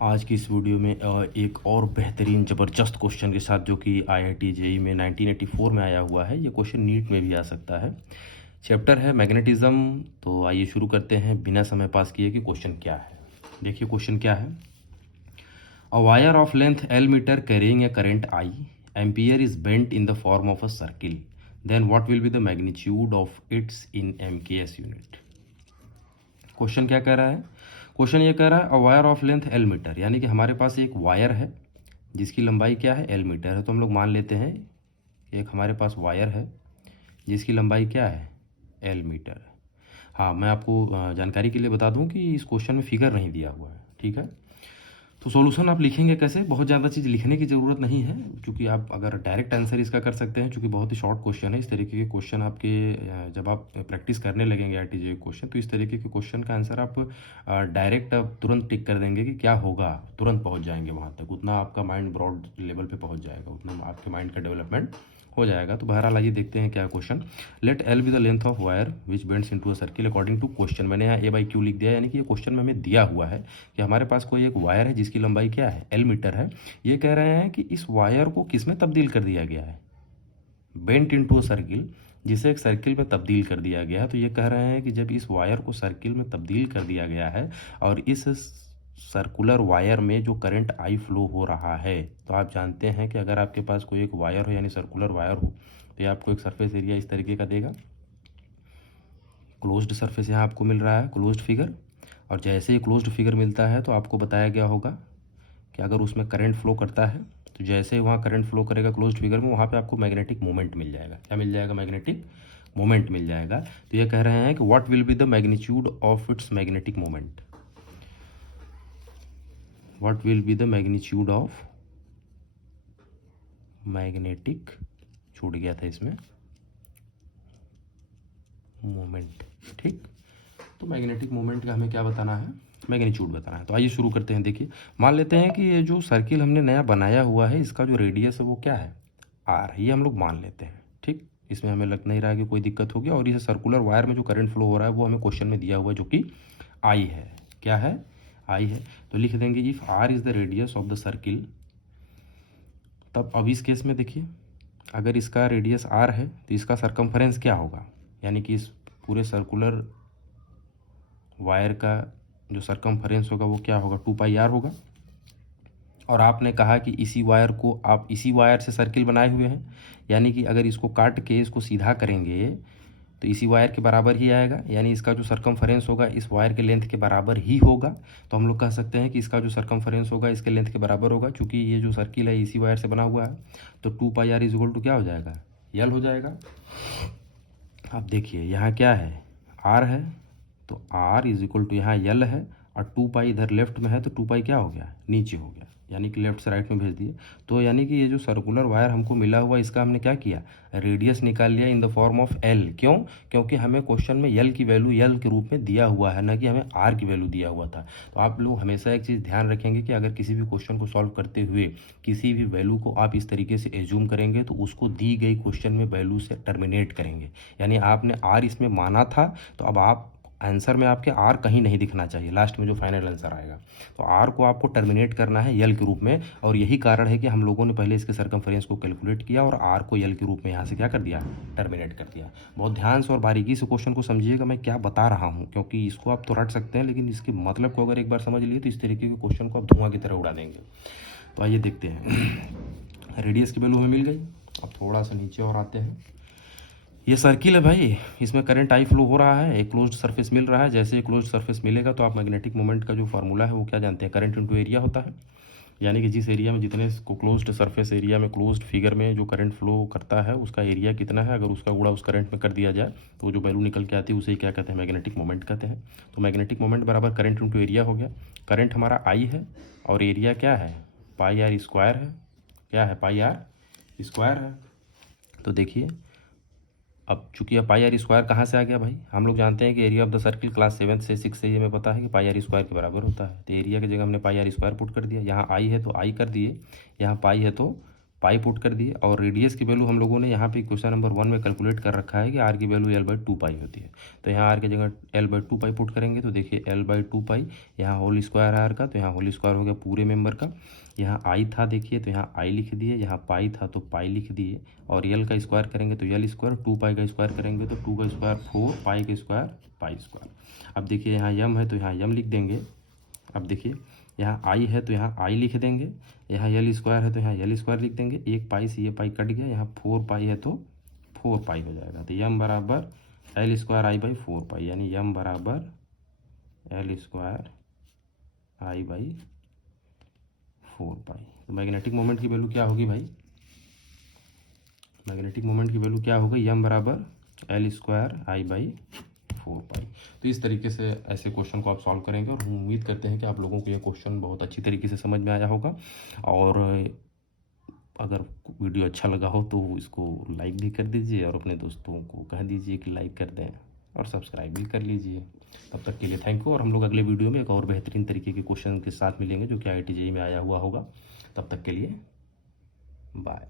आज की इस वीडियो में एक और बेहतरीन ज़बरदस्त क्वेश्चन के साथ, जो कि IIT जेई में 1984 में आया हुआ है। ये क्वेश्चन नीट में भी आ सकता है। चैप्टर है मैग्नेटिज्म। तो आइए शुरू करते हैं बिना समय पास किए कि क्वेश्चन क्या है। देखिए क्वेश्चन क्या है। A wire of length L meter carrying a current I ampere is bent in the form of a circle, then what will be the magnitude of its in MKS unit. Question क्या कह रहा है। Question ये कह रहा है a wire of length L meter, यानी कि हमारे पास एक वायर है जिसकी लंबाई क्या है, L मीटर है। तो हम लोग मान लेते हैं एक हमारे पास वायर है जिसकी लंबाई क्या है, L मीटर। हाँ, मैं आपको जानकारी के लिए बता दूं कि इस क्वेश्चन में फिगर नहीं दिया हुआ है, ठीक है। तो सॉल्यूशन आप लिखेंगे कैसे, बहुत ज़्यादा चीज़ लिखने की ज़रूरत नहीं है, क्योंकि आप अगर डायरेक्ट आंसर इसका कर सकते हैं, क्योंकि बहुत ही शॉर्ट क्वेश्चन है। इस तरीके के क्वेश्चन आपके जब आप प्रैक्टिस करने लगेंगे IIT जेईई क्वेश्चन, तो इस तरीके के क्वेश्चन का आंसर आप डायरेक्ट आप तुरंत टिक कर देंगे कि क्या होगा, तुरंत पहुंच जाएंगे वहां तक। उतना आपका माइंड ब्रॉड लेवल पे पहुंच जाएगा, उतना आपके माइंड का डेवलपमेंट हो जाएगा। तो बहरहाल आइए देखते हैं क्या question. Let L be the length of wire which bends into a circle according to question. मैंने यहाँ A/Q लिख दिया, यानी कि ये क्वेश्चन में हमें दिया हुआ है कि हमारे पास कोई एक वायर है जिसकी लंबाई क्या है, L मीटर है। ये कह रहे हैं कि इस वायर को किस में तब्दील कर दिया गया है, बेंट इनटू अ सर्किल, जिसे एक सर्किल में तब्दील कर दिया गया है। तो ये कह रहे हैं कि जब इस वायर को सर्किल में तब्दील कर दिया गया है और इस सर्कुलर वायर में जो करंट I फ्लो हो रहा है, तो आप जानते हैं कि अगर आपके पास कोई एक वायर हो, यानी सर्कुलर वायर हो, तो ये आपको एक सरफेस एरिया इस तरीके का देगा। क्लोज्ड सरफेस यहाँ आपको मिल रहा है, क्लोज्ड फिगर। और जैसे ही क्लोज्ड फिगर मिलता है तो आपको बताया गया होगा कि अगर उसमें करंट फ्लो करता है, तो जैसे ही वहाँ करंट फ्लो करेगा क्लोज्ड फिगर में, वहाँ पे आपको मैग्नेटिक मोमेंट मिल जाएगा। क्या मिल जाएगा, मैग्नेटिक मोमेंट मिल जाएगा। तो ये कह रहे हैं कि what will be the magnitude of it's magnetic moment, what will be the magnitude of magnetic, छूट गया था इसमें, मोमेंट। ठीक, तो मैग्नेटिक मोमेंट का हमें क्या बताना है, मैग्नीट्यूड बताना है। तो आइए शुरू करते हैं। देखिए मान लेते हैं कि ये जो सर्किल हमने नया बनाया हुआ है, इसका जो रेडियस है वो क्या है, R। ये हम लोग मान लेते हैं, ठीक। इसमें हमें लग नहीं रहा है कि कोई दिक्कत होगी। और इस सर्कुलर वायर में जो करंट फ्लो हो रहा है वो हमें क्वेश्चन में दिया हुआ है, जो कि I है। क्या है, I है। तो लिख देंगे if R is the radius of the circle. तब अब इस केस में देखिए, अगर इसका रेडियस R है तो इसका सरकमफरेंस क्या होगा, यानी कि इस पूरे सर्कुलर वायर का जो सरकमफरेंस होगा वो क्या होगा, 2πr होगा। और आपने कहा कि इसी वायर को आप इसी वायर से सर्किल बनाए हुए हैं, यानी कि अगर इसको काट के इसको सीधा करेंगे तो इसी वायर के बराबर ही आएगा, यानी इसका जो सरकमफरेंस होगा इस वायर के लेंथ के बराबर ही होगा। तो हम लोग कह सकते हैं कि इसका जो सरकमफरेंस होगा इसके लेंथ के बराबर होगा, चूँकि ये जो सर्किल है इसी वायर से बना हुआ है। तो 2πr इज इक्वल टू क्या हो जाएगा, L हो जाएगा। अब देखिए यहाँ क्या है, R है, तो R इज इक्वल टू यहाँ L है, और 2π इधर लेफ्ट में है, तो 2π क्या हो गया, नीचे हो गया, यानी कि लेफ्ट से राइट में भेज दिए। तो यानी कि ये जो सर्कुलर वायर हमको मिला हुआ, इसका हमने क्या किया, रेडियस निकाल लिया इन द फॉर्म ऑफ L। क्यों, क्योंकि हमें क्वेश्चन में L की वैल्यू L के रूप में दिया हुआ है, ना कि हमें R की वैल्यू दिया हुआ था। तो आप लोग हमेशा एक चीज़ ध्यान रखेंगे कि अगर किसी भी क्वेश्चन को सॉल्व करते हुए किसी भी वैल्यू को आप इस तरीके से एज्यूम करेंगे, तो उसको दी गई क्वेश्चन में वैल्यू से टर्मिनेट करेंगे। यानी आपने R इसमें माना था, तो अब आप आंसर में आपके R कहीं नहीं दिखना चाहिए, लास्ट में जो फाइनल आंसर आएगा। तो R को आपको टर्मिनेट करना है L के रूप में, और यही कारण है कि हम लोगों ने पहले इसके सरकमफरेंस को कैलकुलेट किया और R को L के रूप में यहाँ से क्या कर दिया, टर्मिनेट कर दिया। बहुत ध्यान से और बारीकी से क्वेश्चन को समझिएगा मैं क्या बता रहा हूँ, क्योंकि इसको आप तो रट सकते हैं, लेकिन इसके मतलब को अगर एक बार समझ लिए तो इस तरीके के क्वेश्चन को आप धुआं की तरह उड़ा देंगे। तो आइए देखते हैं। रेडियस की वैल्यू हमें मिल गई। अब थोड़ा सा नीचे और आते हैं। ये सर्किल है भाई, इसमें करंट I फ्लो हो रहा है, एक क्लोज्ड सरफेस मिल रहा है। जैसे ही क्लोज्ड सरफेस मिलेगा तो आप मैग्नेटिक मोमेंट का जो फार्मूला है वो क्या जानते हैं, करंट इनटू एरिया होता है। यानी कि जिस एरिया में जितने को क्लोज्ड सरफेस एरिया में क्लोज्ड फिगर में जो करंट फ्लो करता है उसका एरिया कितना है, अगर उसका गुणा उस करंट में कर दिया जाए तो जो वैल्यू निकल के आती है उसे क्या कहते हैं, मैग्नेटिक मोमेंट कहते हैं। तो मैग्नेटिक मोमेंट बराबर करंट इनटू एरिया हो गया। करंट हमारा I है और एरिया क्या है, πr स्क्वायर है। क्या है, πr स्क्वायर है। तो देखिए अब चूंकि अब πr स्क्वायर कहाँ से आ गया भाई, हम लोग जानते हैं कि area of the circle class 7 से 6 से ही हमें पता है कि πr स्क्वायर के बराबर होता है। तो एरिया की जगह हमने πr स्क्वायर पुट कर दिया। यहाँ I है तो I कर दिए, यहाँ पाई है तो पाई पुट कर दिए और रेडियस की वैल्यू हम लोगों ने यहाँ पे क्वेश्चन नंबर 1 में कैलकुलेट कर रखा है कि आर की वैल्यू L/2 पाई होती है। तो यहाँ आर की जगह L/2 पाई पुट करेंगे तो देखिए L/2 पाई, यहाँ होल स्क्वायर है आर का, तो यहाँ होल स्क्वायर हो गया पूरे मेंबर का। यहाँ आई था देखिए तो यहाँ आई लिख दिए, यहाँ पाई था तो पाई लिख दिए, और यल का स्क्वायर करेंगे तो यल स्क्वायर, 2 पाई का स्क्वायर करेंगे तो 2 का स्क्वायर 4, पाई का स्क्वायर पाई स्क्वायर। अब देखिए यहाँ यम है तो यहाँ यम लिख देंगे। अब देखिए यहाँ आई है तो यहाँ आई लिख देंगे, यहाँ यल स्क्वायर है तो यहाँ यल स्क्वायर लिख देंगे, एक पाई से ये पाई कट गया, यहाँ 4 पाई है तो 4 पाई हो जाएगा। तो यम बराबर L स्क्वायर आई बाई 4 पाई, यानी यम बराबर L स्क्वायर आई बाई 4 पाई। तो मैग्नेटिक मोमेंट की वैल्यू क्या होगी भाई? मैग्नेटिक मोमेंट की वैल्यू क्या होगी? यम बराबर L स्क्वायर आई बाई 4 पाई। तो इस तरीके से ऐसे क्वेश्चन को आप सॉल्व करेंगे और हम उम्मीद करते हैं कि आप लोगों को ये क्वेश्चन बहुत अच्छी तरीके से समझ में आया होगा। और अगर वीडियो अच्छा लगा हो तो इसको लाइक भी कर दीजिए और अपने दोस्तों को कह दीजिए कि लाइक कर दें और सब्सक्राइब भी कर लीजिए। तब तक के लिए थैंक यू, और हम लोग अगले वीडियो में एक और बेहतरीन तरीके के क्वेश्चन के साथ मिलेंगे जो कि IIT JEE में आया हुआ होगा। तब तक के लिए बाय।